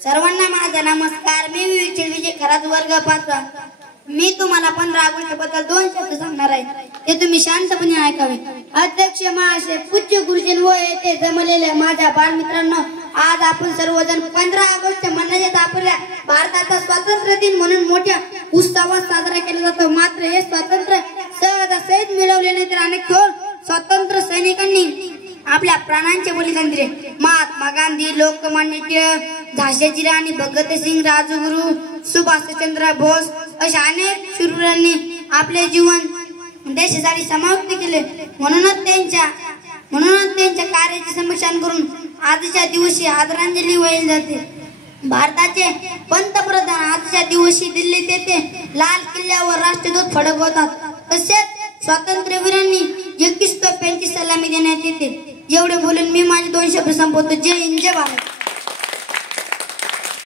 सर्वांना माझा नमस्कार। मी विजय खरात वर्ग 5. मी तुम्हाला 15 ऑगस्ट बद्दल 2 शब्द सांगणार आहे, ते तुम्ही शांतपणे ऐकावे। अध्यक्ष महाशय, पूज्य गुरुजन व येथे जमलेल्या माझ्या बालमित्रांनो, आज आपण सर्वजण 15 ऑगस्ट म्हणजेच आपल्या भारताचा स्वातंत्र्य दिन म्हणून मोठ्या उत्सवात साजरा केला जातो। मात्र हे स्वातंत्र्य सहज मिळवले नाही, तर अनेक थोर स्वातंत्र्य सैनिकांनी आपल्या प्राणांचे बलिदान दिले। महात्मा गांधी, लोकमान्य टिळक, झाशीची राणी भगतसिंग, राजगुरू, सुभाषचंद्र बोस अशा अनेक शूरांनी आपले जीवन देशासाठी समाप्त केले। म्हणूनच त्यांच्या कार्याची समीक्षा करून आजच्या दिवशी आदरांजली वाहिली जाते। भारताचे पंतप्रधान आजच्या दिवशी दिल्लीत येथे लाल किल्ल्यावर राष्ट्रध्वज फडकवतात। तसेच स्वातंत्र्यवीरांनी 21 तोफ्यांची सलामी देण्यात येते। एवढे बोलून मी माझे 2 शब्द संपवतो। जय हिंद, जय भारत।